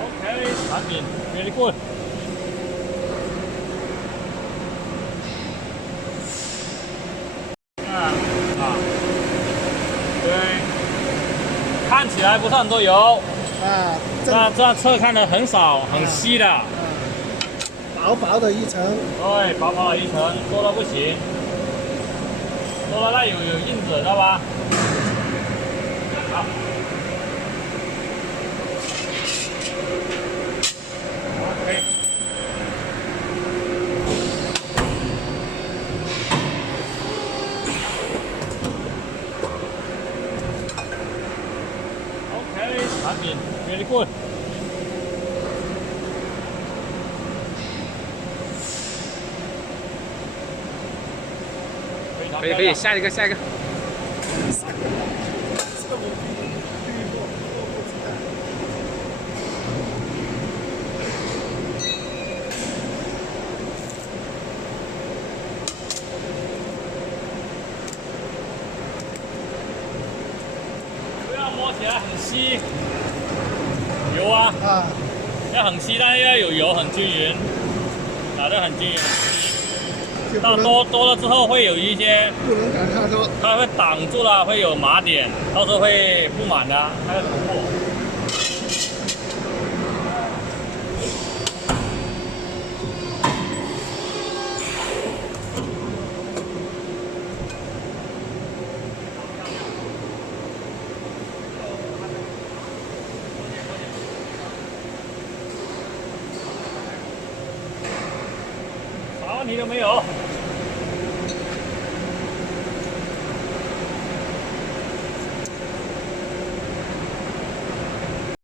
OK， 产品 really good。对，看起来不是很多油。这样侧看的很少，很稀的。薄薄的一层。对，薄薄的一层，多了不行，多了那有印子，知道吧？好。OK。OK， 产品 really good。可以，下一个。不要摸起来很稀，油啊，要很稀，但是要有油，很均匀，打得很均匀。到多了之后会有一些，不能赶太多，它会挡住了，会有麻点，到时候会不满的，它要突破。啥问题都没有。